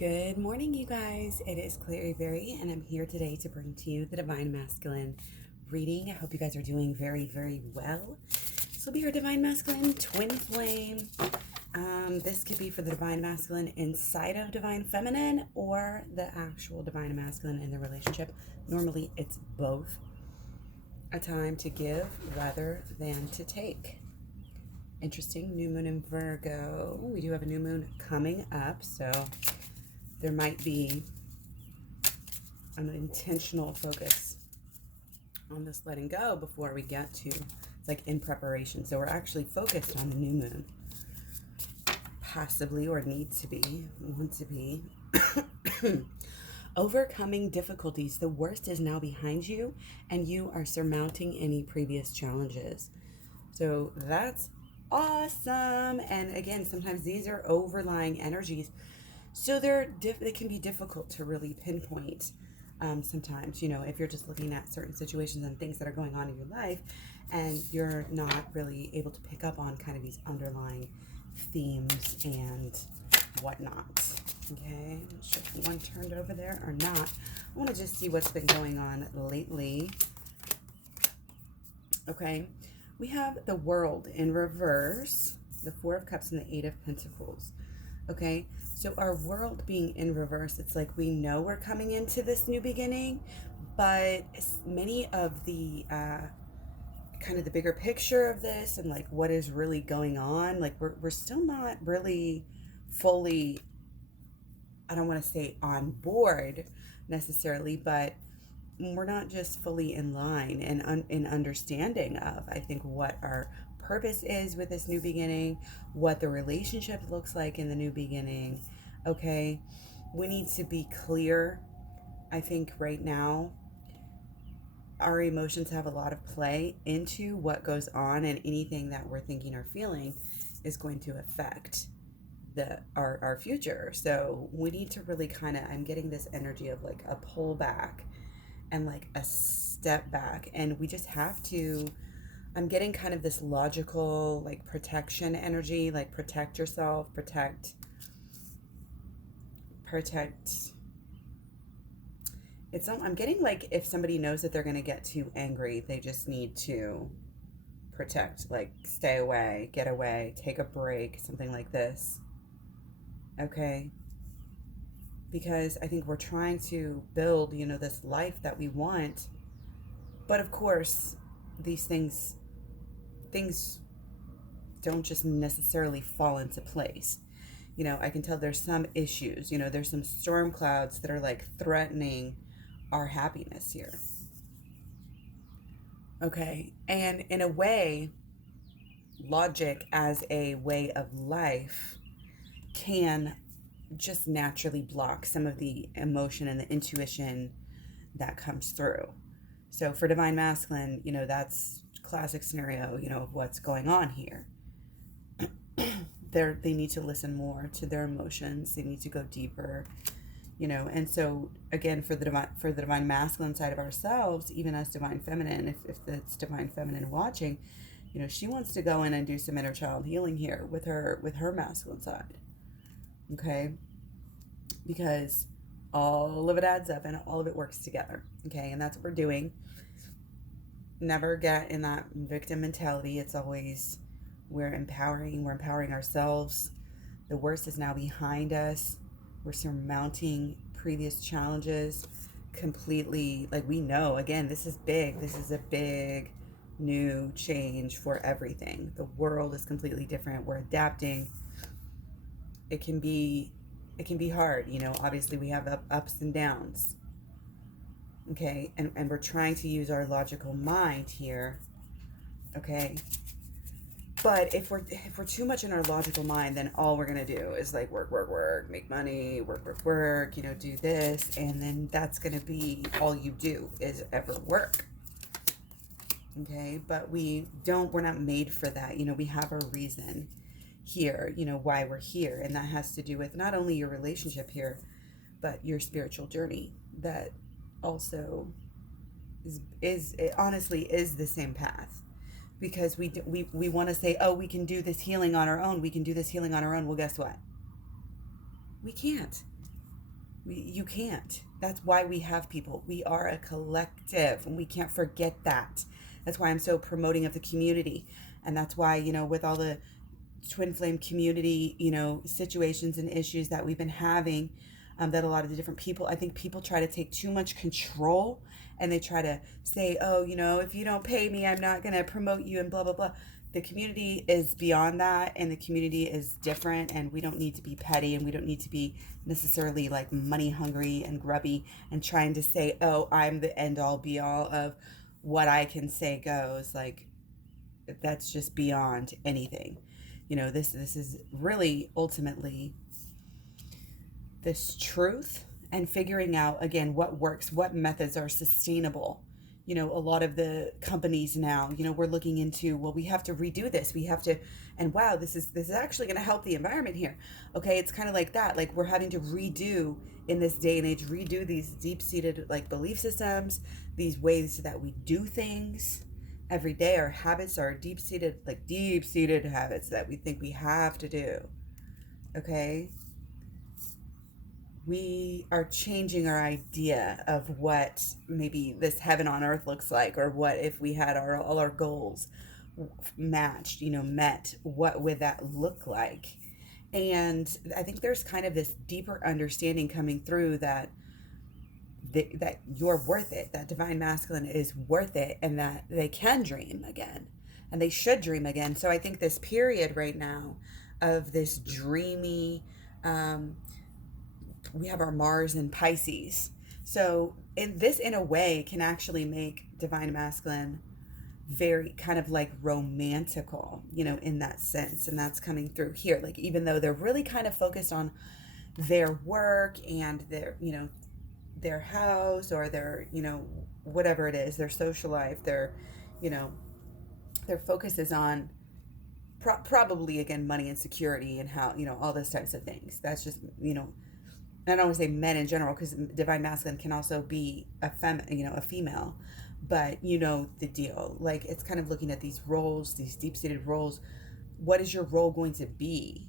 Good morning, you guys. It is Klaireeberry, and I'm here today to bring to you the Divine Masculine reading. I hope you guys are doing very, very well. This will be your Divine Masculine Twin Flame. This could be for the Divine Masculine inside of Divine Feminine or the actual Divine Masculine in the relationship. Normally, it's both. A time to give rather than to take. Interesting. New moon in Virgo. We do have a new moon coming up, so there might be an intentional focus on this letting go before we get to, it's like in preparation. So we're actually focused on the new moon, possibly, or need to be, want to be. Overcoming difficulties. The worst is now behind you, and you are surmounting any previous challenges. So that's awesome. And again, sometimes these are overlying energies. So they can be difficult to really pinpoint sometimes, if you're just looking at certain situations and things that are going on in your life and you're not really able to pick up on kind of these underlying themes and whatnot. Okay, should one turned over there or not? I want to just see what's been going on lately. Okay, we have the World in reverse, the Four of Cups and the Eight of Pentacles. Okay, so our world being in reverse, it's like we know we're coming into this new beginning, but many of the kind of the bigger picture of this and like what is really going on, like we're still not really fully, I don't want to say on board necessarily, but we're not just fully in line and in understanding of, I think, what our purpose is with this new beginning, what the relationship looks like in the new beginning. Okay, we need to be clear. I think right now our emotions have a lot of play into what goes on, and anything that we're thinking or feeling is going to affect our future. So we need to really kind of, I'm getting this energy of like a pull back and like a step back, and we just have to, I'm getting kind of this logical, like protection energy, like protect yourself, protect. I'm getting like if somebody knows that they're going to get too angry, they just need to protect, like stay away, get away, take a break, something like this. Okay. Because I think we're trying to build, this life that we want. But of course, these things don't just necessarily fall into place. I can tell there's some issues, there's some storm clouds that are like threatening our happiness here. Okay. And in a way, logic as a way of life can just naturally block some of the emotion and the intuition that comes through. So for Divine Masculine, that's classic scenario, of what's going on here. They need to listen more to their emotions. They need to go deeper, and so again, for the divine masculine side of ourselves, even as Divine Feminine, if it's Divine Feminine watching, she wants to go in and do some inner child healing here with her masculine side. Okay, because all of it adds up and all of it works together. Okay, and that's what we're doing. Never get in that victim mentality. It's always we're empowering ourselves. The worst is now behind us. We're surmounting previous challenges completely. Like we know, again, this is big. This is a big new change for everything. The world is completely different. We're adapting. It can be hard, obviously we have ups and downs. Okay, and we're trying to use our logical mind here. Okay, but if we're too much in our logical mind, then all we're gonna do is like work, make money, work, do this, and then that's gonna be all you do is ever work. Okay, but we're not made for that. We have a reason here, why we're here, and that has to do with not only your relationship here, but your spiritual journey that also is honestly is the same path. Because we want to say, oh, we can do this healing on our own. Well, guess what? We can't. You can't. That's why we have people. We are a collective, and we can't forget that. That's why I'm so promoting of the community. And that's why, with all the twin flame community, situations and issues that we've been having, that a lot of the different people, I think people try to take too much control, and they try to say, oh, if you don't pay me, I'm not going to promote you and blah, blah, blah. The community is beyond that, and the community is different, and we don't need to be petty, and we don't need to be necessarily like money hungry and grubby and trying to say, oh, I'm the end all be all of what I can say goes. Like, that's just beyond anything. This is really ultimately this truth, and figuring out again what works, what methods are sustainable. A lot of the companies now, we're looking into, well, we have to redo this, we have to, and wow, this is actually going to help the environment here. Okay, it's kind of like that, like we're having to redo in this day and age, redo these deep-seated like belief systems, these ways that we do things every day. Our habits are deep-seated habits that we think we have to do. Okay, we are changing our idea of what maybe this heaven on earth looks like, or what if we had all our goals matched, met, what would that look like? And I think there's kind of this deeper understanding coming through that you're worth it, that divine masculine is worth it, and that they can dream again, and they should dream again. So I think this period right now of this dreamy, we have our Mars in Pisces. So in a way can actually make divine masculine very kind of like romantical, in that sense. And that's coming through here. Like, even though they're really kind of focused on their work and their house, or their, whatever it is, their social life, their focus is on probably, again, money and security and how, all those types of things. That's just, I don't want to say men in general, because divine masculine can also be a female, but the deal. Like, it's kind of looking at these roles, these deep-seated roles. What is your role going to be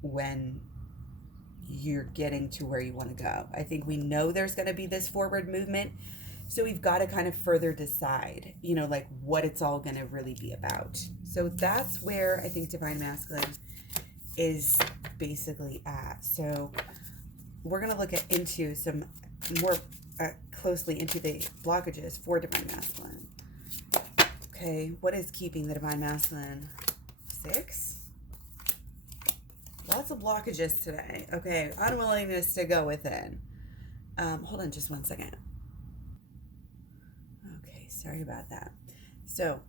when you're getting to where you want to go? I think we know there's going to be this forward movement, so we've got to kind of further decide, like what it's all going to really be about. So that's where I think divine masculine is basically at. So we're going to look into some more closely into the blockages for divine masculine. Okay, what is keeping the divine masculine? 6. Lots of blockages today. Okay, unwillingness to go within. Hold on just one second. Okay, sorry about that. So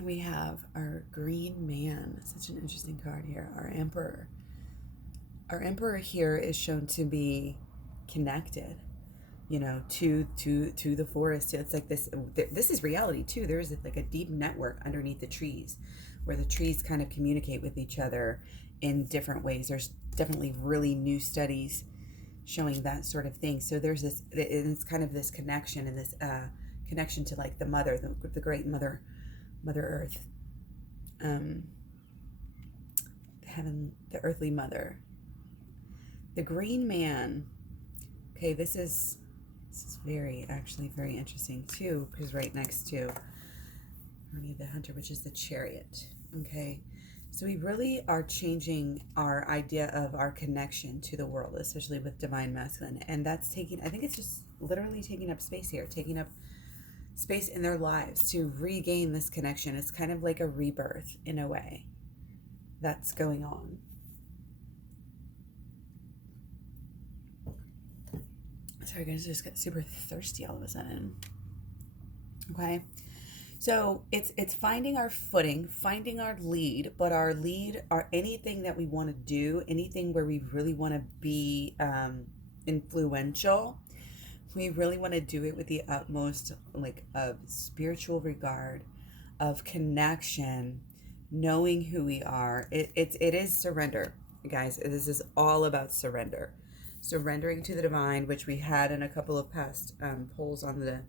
we have our green man. Such an interesting card here. Our emperor. Our emperor here is shown to be connected, to the forest. It's like this is reality too. There is like a deep network underneath the trees, where the trees kind of communicate with each other in different ways. There's definitely really new studies showing that sort of thing. So there's this, it's kind of this connection, and this connection to like the mother, the great mother Earth, heaven, the earthly mother. The green man. Okay, this is very interesting too, because right next to Ernie the Hunter, which is the Chariot. Okay, so we really are changing our idea of our connection to the world, especially with divine masculine, and that's I think it's just literally taking up space here, taking up space in their lives to regain this connection. It's kind of like a rebirth in a way that's going on. Sorry guys, I just got super thirsty all of a sudden. Okay, so it's finding our footing, finding our lead, but our lead, our anything that we want to do, anything where we really want to be influential, we really want to do it with the utmost of spiritual regard, of connection, knowing who we are. It is surrender, guys. This is all about surrender. Surrendering to the divine, which we had in a couple of past polls on the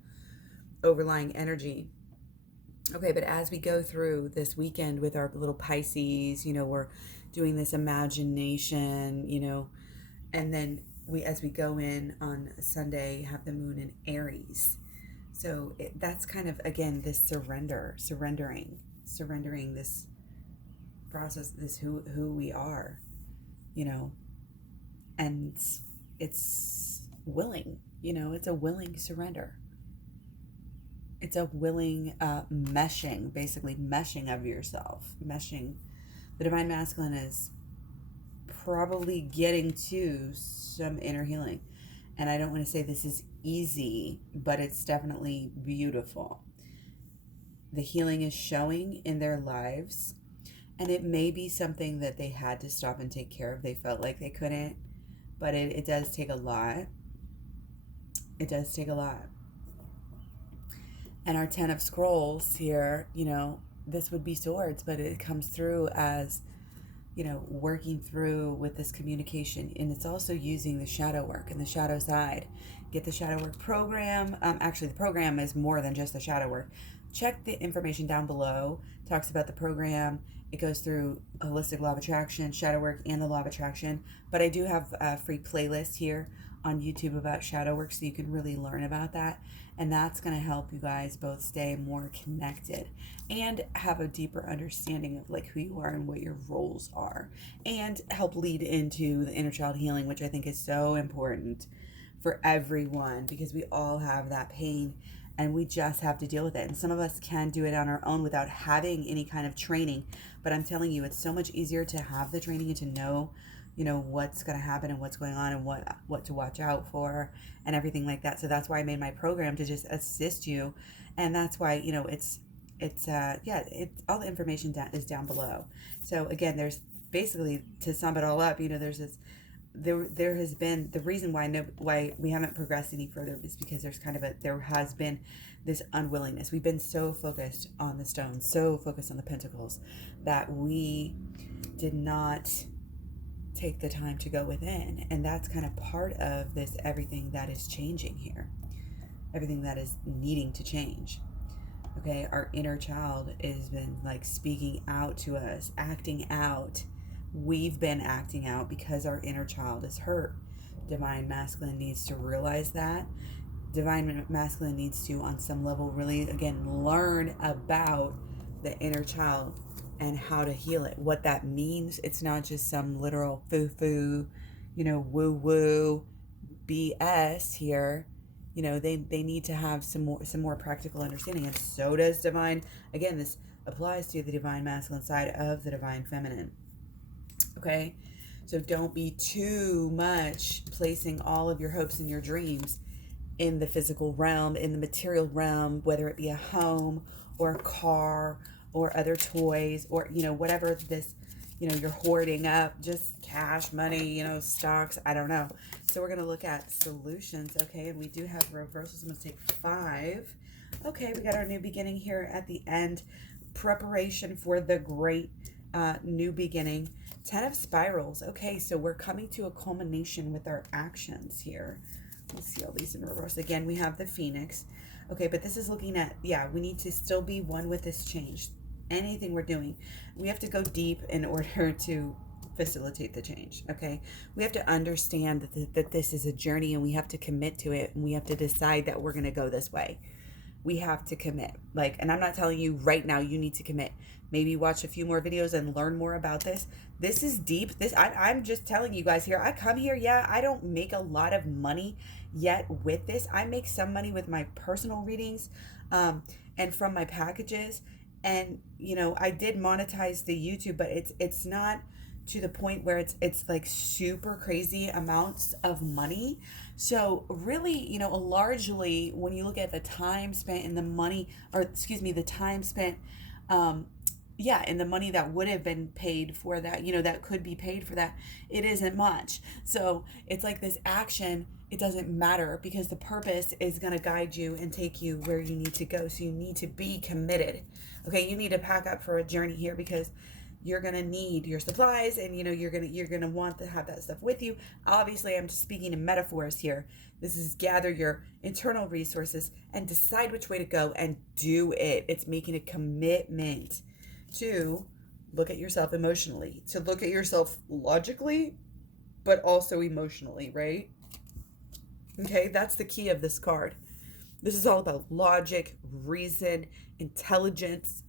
overlying energy. Okay, but as we go through this weekend with our little Pisces, we're doing this imagination, And then as we go in on Sunday, have the moon in Aries. So that's kind of, again, this surrendering this process, this who we are, and it's willing, it's a willing surrender. It's a willing meshing of yourself. Meshing. The Divine Masculine is probably getting to some inner healing. And I don't want to say this is easy, but it's definitely beautiful. The healing is showing in their lives. And it may be something that they had to stop and take care of. They felt like they couldn't. But it does take a lot. It does take a lot. And our 10 of Scrolls here, this would be swords, but it comes through as, working through with this communication. And it's also using the shadow work and the shadow side. Get the shadow work program. Actually, the program is more than just the shadow work. Check the information down below. It talks about the program. It goes through holistic law of attraction, shadow work, and the law of attraction. But I do have a free playlist here on YouTube about shadow work, so you can really learn about that. And that's going to help you guys both stay more connected and have a deeper understanding of like who you are and what your roles are, and help lead into the inner child healing, which I think is so important for everyone, because we all have that pain and we just have to deal with it. And some of us can do it on our own without having any kind of training. But I'm telling you, it's so much easier to have the training and to know, what's going to happen and what's going on and what to watch out for and everything like that. So that's why I made my program, to just assist you. And that's why, it's all the information is down below. So again, there's basically, to sum it all up, there's this, there has been, the reason why we haven't progressed any further is because there has been this unwillingness. We've been so focused on the stones, so focused on the pentacles, that we did not take the time to go within. And that's kind of part of this, everything that is changing here, everything that is needing to change. Okay, our inner child has been like speaking out to us, acting out. We've been acting out because our inner child is hurt. Divine Masculine needs to realize that. Divine Masculine needs to, on some level, really, again, learn about the inner child and how to heal it. What that means, it's not just some literal foo-foo, woo-woo BS here. They need to have some more practical understanding. And so does Divine. Again, this applies to the Divine Masculine side of the Divine Feminine. Okay? So don't be too much placing all of your hopes and your dreams in the physical realm, in the material realm, whether it be a home or a car or other toys, or, whatever this, you're hoarding up, just cash, money, stocks, I don't know. So we're going to look at solutions, okay? And we do have reversals. I'm going to take 5. Okay, we got our new beginning here at the end. Preparation for the great new beginning. 10 of Spirals. Okay, so we're coming to a culmination with our actions here. Let's see all these in reverse. Again, we have the Phoenix. Okay, but this is looking at, we need to still be one with this change. Anything we're doing, we have to go deep in order to facilitate the change, okay? We have to understand that this is a journey, and we have to commit to it, and we have to decide that we're going to go this way. We have to commit. And I'm not telling you right now you need to commit. Maybe watch a few more videos and learn more about this. This is deep. I'm just telling you guys here. I come here, I don't make a lot of money yet with this. I make some money with my personal readings and from my packages. And, I did monetize the YouTube, but it's not to the point where it's like super crazy amounts of money. So really, largely when you look at the time spent and the money, the time spent, and the money that would have been paid for that, that could be paid for that, it isn't much. So it's like this action, it doesn't matter, because the purpose is going to guide you and take you where you need to go. So you need to be committed. Okay, you need to pack up for a journey here, because you're going to need your supplies, and you're going to want to have that stuff with you. Obviously, I'm just speaking in metaphors here. This is gather your internal resources and decide which way to go and do it. It's making a commitment to look at yourself emotionally, to look at yourself logically, but also emotionally, right? Okay, that's the key of this card. This is all about logic, reason, intelligence.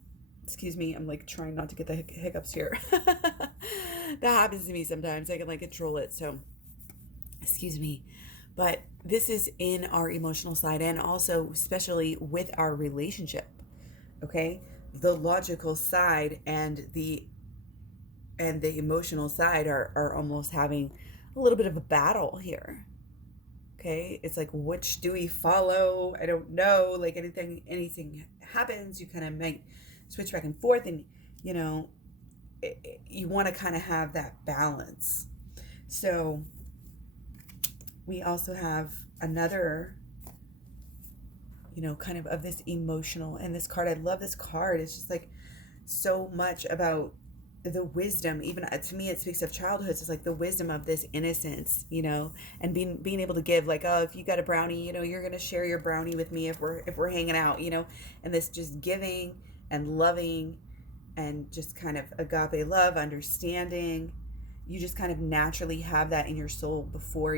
Excuse me, I'm like trying not to get the hiccups here. That happens to me sometimes. I can like control it. So, excuse me. But this is in our emotional side, and also especially with our relationship. Okay? The logical side and the emotional side are almost having a little bit of a battle here. Okay, it's like, which do we follow? I don't know. Like anything happens, you kind of might switch back and forth, and you know, you want to kind of have that balance. So we also have another, kind of this emotional, and this card, I love this card. It's just like so much about the wisdom. Even to me, it speaks of childhood. It's like the wisdom of this innocence, and being able to give, like, oh, if you got a brownie, you're gonna share your brownie with me if we're hanging out, and this just giving and loving and just kind of agape love, understanding. You just kind of naturally have that in your soul before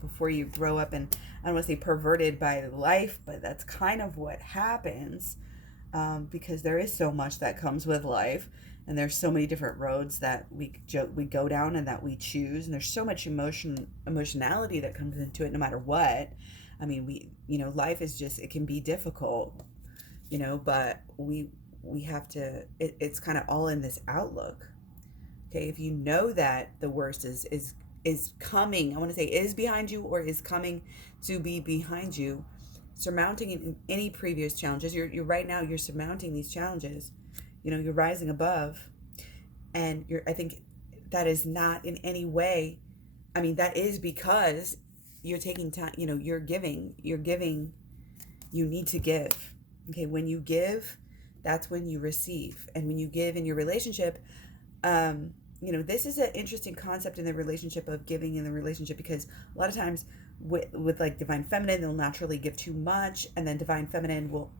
before you grow up, and I don't want to say perverted by life, but that's kind of what happens, because there is so much that comes with life, and there's so many different roads that we go down and that we choose, and there's so much emotionality that comes into it no matter what. I mean, life is just, it can be difficult, but we have to, it's kind of all in this outlook. Okay, if you know that the worst is coming, I want to say is behind you or is coming to be behind you, surmounting any previous challenges, you're right now, you're surmounting these challenges, you're rising above, and I think that is not in any way, I mean, that is because you're taking time, you're giving, you need to give. Okay, when you give, that's when you receive. And when you give in your relationship, this is an interesting concept in the relationship of giving in the relationship, because a lot of times with like divine feminine, they'll naturally give too much, and then divine feminine will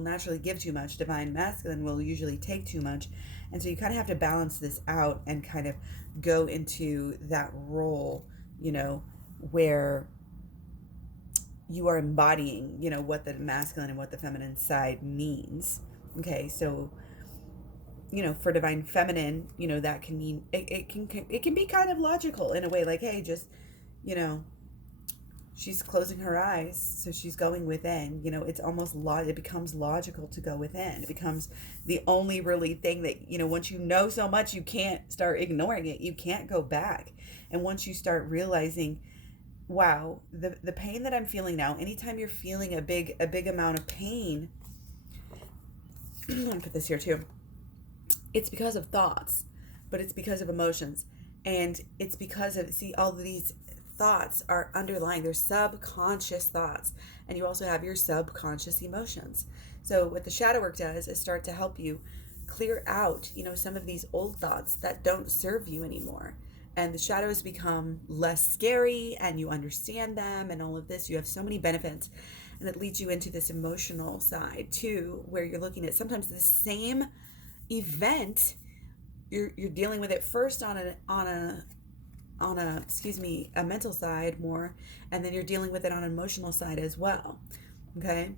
naturally give too much. Divine masculine will usually take too much. And so you kind of have to balance this out and kind of go into that role, where you are embodying, what the masculine and what the feminine side means. Okay, so for divine feminine, that can mean it can be kind of logical in a way, like, hey, just, she's closing her eyes, so she's going within. It's almost it becomes logical to go within. It becomes the only really thing that, once you know so much, you can't start ignoring it. You can't go back. And once you start realizing, wow, the pain that I'm feeling now, anytime you're feeling a big amount of pain, I'm gonna put this here too. It's because of thoughts, but it's because of emotions. And it's because of, all of these thoughts are underlying, they're subconscious thoughts. And you also have your subconscious emotions. So what the shadow work does is start to help you clear out, some of these old thoughts that don't serve you anymore. And the shadows become less scary, and you understand them, and all of this. You have so many benefits. And it leads you into this emotional side too, where you're looking at sometimes the same event, you're dealing with it first on a mental side more, and then you're dealing with it on an emotional side as well. Okay,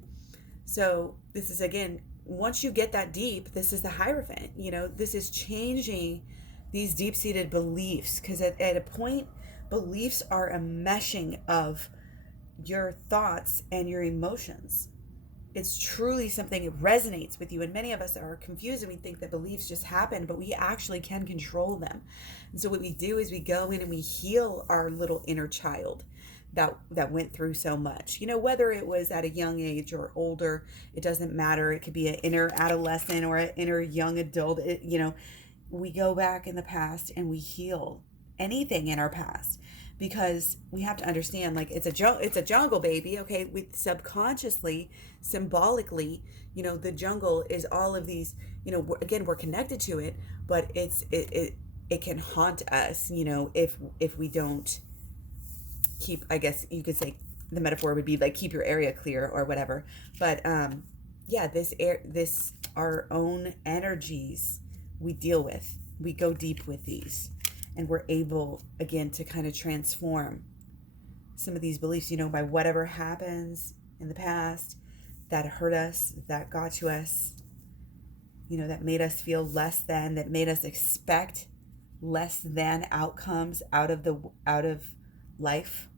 so this is, again, once you get that deep, this is the Hierophant. This is changing these deep-seated beliefs, because at a point, beliefs are a meshing of your thoughts and your emotions. It's truly something, it resonates with you. And many of us are confused, and we think that beliefs just happen, but we actually can control them. And so what we do is we go in and we heal our little inner child that went through so much. Whether it was at a young age or older, it doesn't matter. It could be an inner adolescent or an inner young adult. We go back in the past and we heal anything in our past, because we have to understand, like, it's a jungle, baby. Okay, we subconsciously, symbolically, the jungle is all of these, again, we're connected to it, but it can haunt us, if we don't keep, I guess you could say the metaphor would be like, keep your area clear or whatever. But our own energies we deal with, we go deep with these. and we're able, again, to kind of transform some of these beliefs, by whatever happens in the past that hurt us, that got to us, that made us feel less than, that made us expect less than outcomes out of life.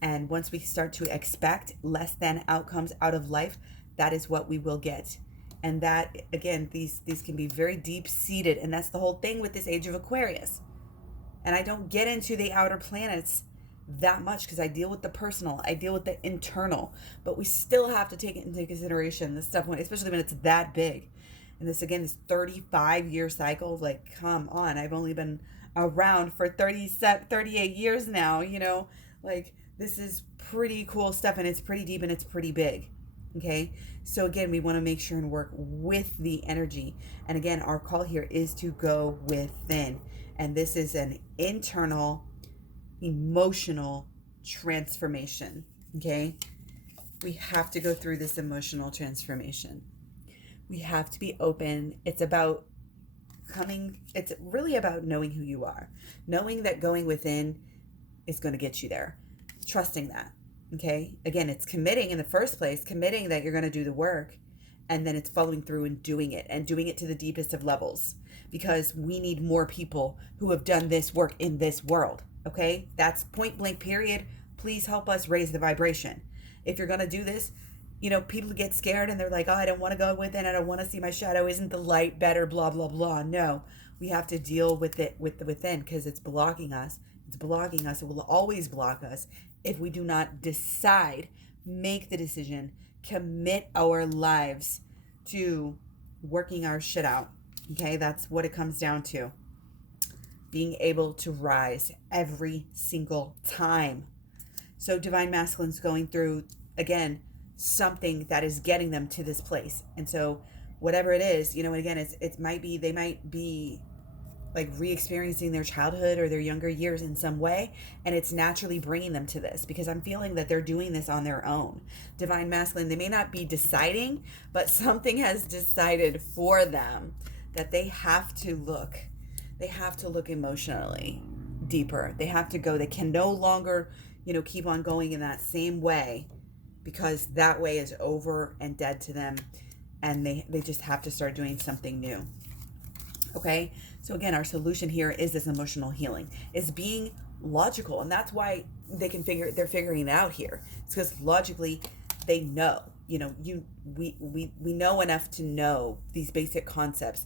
And once we start to expect less than outcomes out of life, that is what we will get. And that, again, these can be very deep seated. And that's the whole thing with this age of Aquarius. And I don't get into the outer planets that much because I deal with the personal, I deal with the internal, but we still have to take it into consideration, this stuff, especially when it's that big. And this, again, this 35-year cycle, like, come on, I've only been around for 38 years now, like, this is pretty cool stuff, and it's pretty deep, and it's pretty big. Okay, so again, we want to make sure and work with the energy. And again, our call here is to go within. And this is an internal, emotional transformation. Okay, we have to go through this emotional transformation. We have to be open. It's really about knowing who you are, knowing that going within is going to get you there, trusting that. Okay, again, it's committing in the first place, committing that you're going to do the work, and then it's following through and doing it to the deepest of levels, because we need more people who have done this work in this world. Okay, that's point blank period. Please help us raise the vibration. If you're going to do this, people get scared and they're like, oh, I don't want to go within. I don't want to see my shadow. Isn't the light better? Blah, blah, blah. No, we have to deal with it with the within, because it's blocking us. It's blocking us. It will always block us if we do not decide, make the decision, commit our lives to working our shit out. Okay, that's what it comes down to. Being able to rise every single time. So Divine Masculine's going through, again, something that is getting them to this place. And so whatever it is, and again, they might be like re-experiencing their childhood or their younger years in some way, and it's naturally bringing them to this, because I'm feeling that they're doing this on their own. Divine Masculine, they may not be deciding, but something has decided for them that they have to look emotionally deeper. They have to go. They can no longer, keep on going in that same way, because that way is over and dead to them, and they just have to start doing something new. Okay, so again, our solution here is this emotional healing, is being logical, and that's why they're figuring it out here. It's because logically they know, we know enough to know these basic concepts.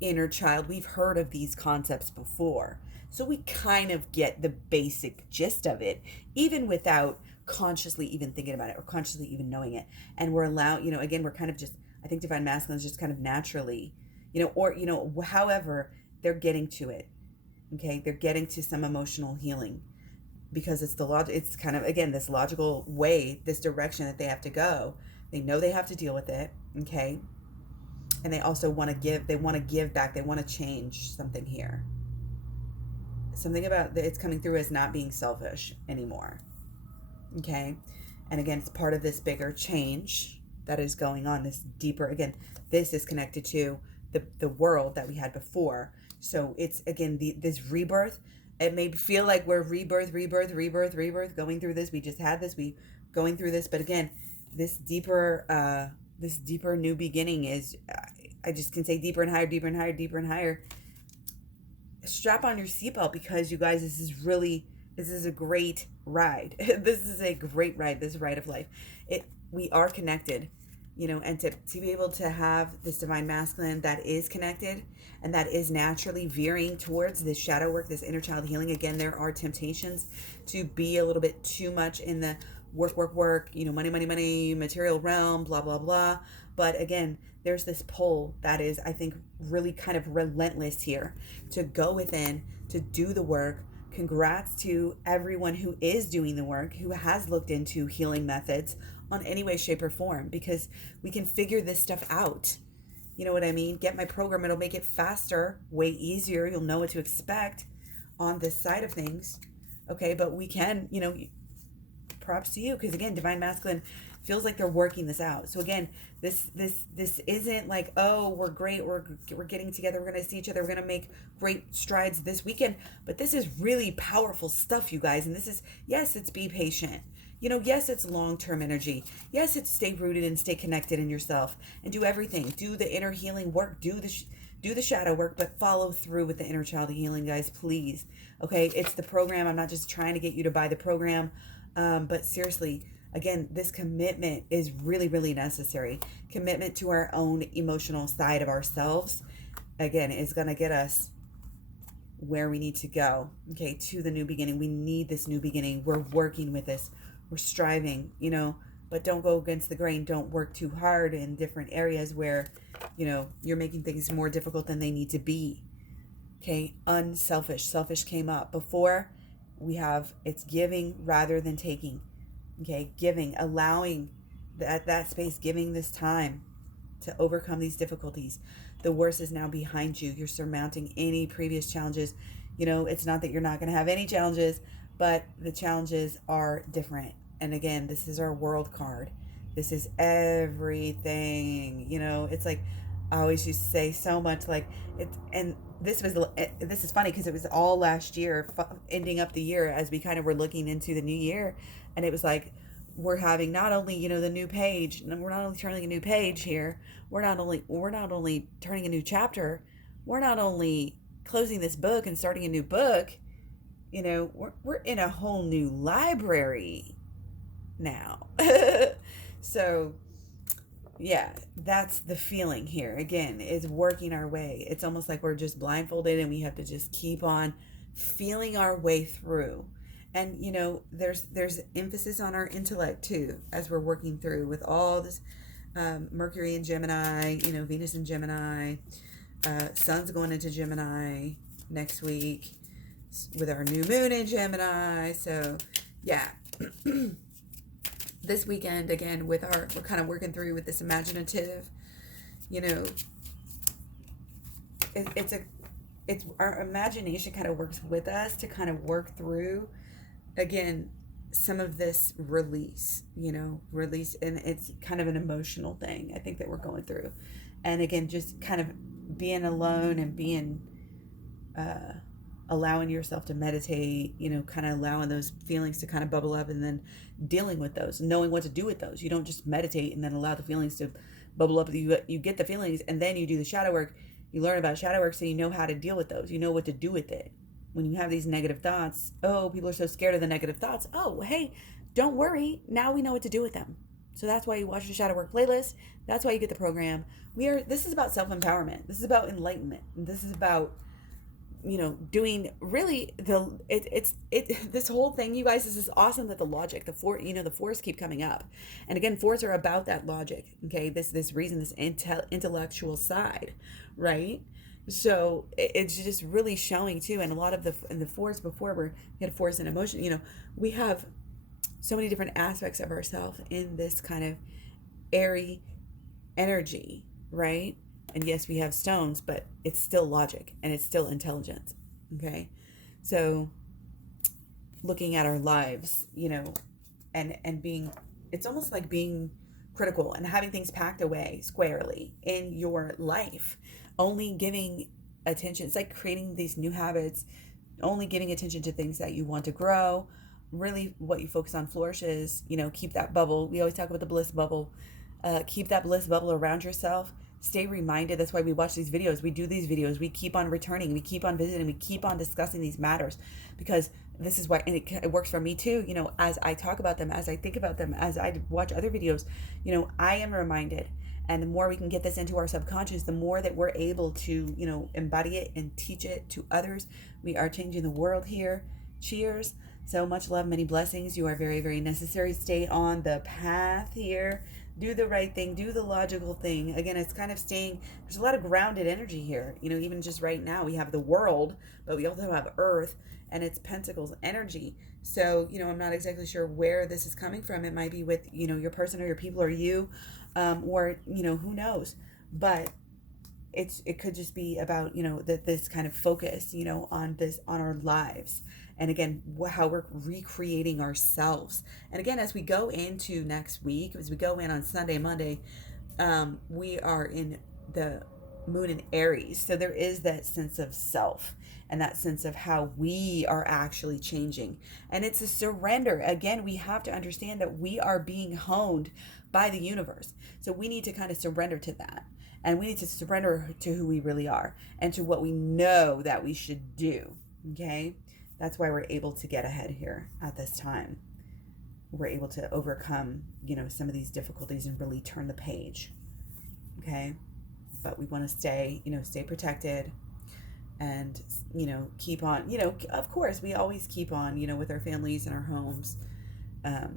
Inner child, we've heard of these concepts before, so we kind of get the basic gist of it, even without consciously even thinking about it or consciously even knowing it. And we're allowed, again, we're kind of just, I think Divine Masculine is just kind of naturally, however they're getting to it. Okay, they're getting to some emotional healing, because it's kind of, again, this logical way, this direction that they have to go. They know they have to deal with it. Okay, and they also want to give. They want to give back. They want to change something here. Something about it's coming through as not being selfish anymore. Okay, and again, it's part of this bigger change that is going on. This deeper, again, this is connected to the world that we had before. So it's, again, this rebirth. It may feel like we're rebirth, going through this. We just had this, we going through this. But again, this deeper new beginning is, I just can say deeper and higher, deeper and higher, deeper and higher. Strap on your seatbelt, because you guys, this is a great ride. This is a great ride, this ride of life. We are connected, and to be able to have this Divine Masculine that is connected and that is naturally veering towards this shadow work, this inner child healing. Again, there are temptations to be a little bit too much in the work, money, material realm, blah, blah, blah. But again, there's this pull that is, I think, really kind of relentless here to go within, to do the work. Congrats to everyone who is doing the work, who has looked into healing methods on any way, shape, or form, because we can figure this stuff out. You know what I mean? Get my program. It'll make it faster, way easier. You'll know what to expect on this side of things. Okay, but we can, props to you, because again, Divine Masculine feels like they're working this out. So again, this isn't like, oh, we're great, we're getting together, we're going to see each other, we're going to make great strides this weekend. But this is really powerful stuff, you guys. And this is, yes, it's be patient. Yes, it's long-term energy. Yes, it's stay rooted and stay connected in yourself and do everything. Do the inner healing work. Do the shadow work, but follow through with the inner child healing, guys, please. Okay, it's the program. I'm not just trying to get you to buy the program, but seriously, again, this commitment is really, really necessary. Commitment to our own emotional side of ourselves, again, is going to get us where we need to go, okay, to the new beginning. We need this new beginning. We're working with this. We're striving, but don't go against the grain. Don't work too hard in different areas where, you're making things more difficult than they need to be. Okay, unselfish. Selfish came up before. It's giving rather than taking. Okay, giving, allowing that space, giving this time to overcome these difficulties. The worst is now behind you. You're surmounting any previous challenges. It's not that you're not going to have any challenges, but the challenges are different. And again, this is our world card. This is everything. It's like I always used to say so much, like it's, and this is funny because it was all last year, ending up the year as we kind of were looking into the new year, and it was like we're having not only the new page, and we're not only turning a new page here, we're not only turning a new chapter, we're not only closing this book and starting a new book. We're in a whole new library now. So yeah, that's the feeling here. Again, is working our way. It's almost like we're just blindfolded and we have to just keep on feeling our way through. And there's emphasis on our intellect too, as we're working through with all this Mercury in Gemini, Venus in Gemini, Sun's going into Gemini next week with our new moon in Gemini. So yeah. This weekend, again, we're kind of working through with this imaginative, it's our imagination kind of works with us to kind of work through, again, some of this release, and it's kind of an emotional thing, I think, that we're going through. And again, just kind of being alone and being, allowing yourself to meditate, kind of allowing those feelings to kind of bubble up and then dealing with those, knowing what to do with those. You don't just meditate and then allow the feelings to bubble up. You get the feelings and then you do the shadow work. You learn about shadow work so you know how to deal with those. You know what to do with it. When you have these negative thoughts, oh, people are so scared of the negative thoughts. Oh, hey, don't worry. Now we know what to do with them. So that's why you watch the shadow work playlist. That's why you get the program. This is about self-empowerment. This is about enlightenment. This is about doing really this whole thing, you guys. This is awesome that the logic, the fours keep coming up. And again, fours are about that logic. Okay. This reason, this intellectual side, right? So it's just really showing too. And a lot of the fours before we had fours in emotion, we have so many different aspects of ourselves in this kind of airy energy, right? And yes, we have stones, but it's still logic and it's still intelligence. Okay. So looking at our lives, and being, it's almost like being critical and having things packed away squarely in your life, only giving attention. It's like creating these new habits, only giving attention to things that you want to grow. Really what you focus on flourishes, keep that bubble. We always talk about the bliss bubble. Keep that bliss bubble around yourself. Stay reminded. That's why we watch these videos. We do these videos. We keep on returning. We keep on visiting. We keep on discussing these matters, because this is why, and it works for me too. As I talk about them, as I think about them, as I watch other videos, I am reminded. And the more we can get this into our subconscious, the more that we're able to, embody it and teach it to others. We are changing the world here. Cheers. So much love, many blessings. You are very, very necessary. Stay on the path here. Do the right thing. Do the logical thing. Again, it's kind of staying. There's a lot of grounded energy here. Even just right now, we have the world, but we also have Earth, and it's Pentacles energy. So, I'm not exactly sure where this is coming from. It might be with, your person or your people or you, or, who knows. But it could just be about, you know, that this kind of focus, you know, on our lives. And again, how we're recreating ourselves. And again, as we go into next week, as we go in on Sunday, Monday, we are in the moon in Aries. So there is that sense of self and that sense of how we are actually changing. And it's a surrender. Again, we have to understand that we are being honed by the universe. So we need to kind of surrender to that. And we need to surrender to who we really are and to what we know that we should do. Okay? That's why we're able to get ahead here at this time. We're able to overcome, you know, some of these difficulties and really turn the page. Okay? But we want to stay protected and, you know, keep on, you know, of course, we always keep on, you know, with our families and our homes. But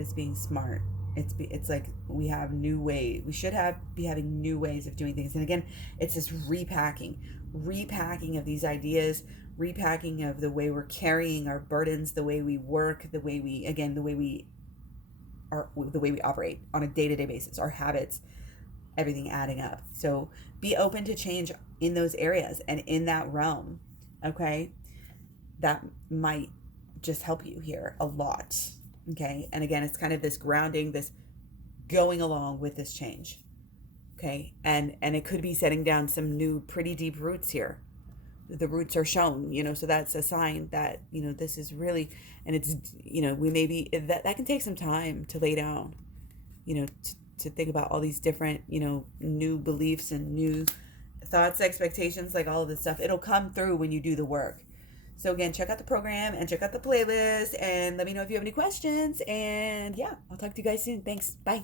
it's being smart. It's like we have new ways. We should be having new ways of doing things. And again, it's this repacking of these ideas, repacking of the way we're carrying our burdens, the way we work, the way we operate on a day-to-day basis, our habits, everything adding up. So be open to change in those areas and in that realm. Okay. That might just help you here a lot. Okay. And again, it's kind of this grounding, this going along with this change. Okay. And it could be setting down some new pretty deep roots here. The roots are shown, you know, so that's a sign that, you know, this is really, and it's, you know, we maybe that can take some time to lay down, you know, to think about all these different, you know, new beliefs and new thoughts, expectations, like all of this stuff. It'll come through when you do the work. So again, check out the program and check out the playlist and let me know if you have any questions. And yeah, I'll talk to you guys soon. Thanks. Bye.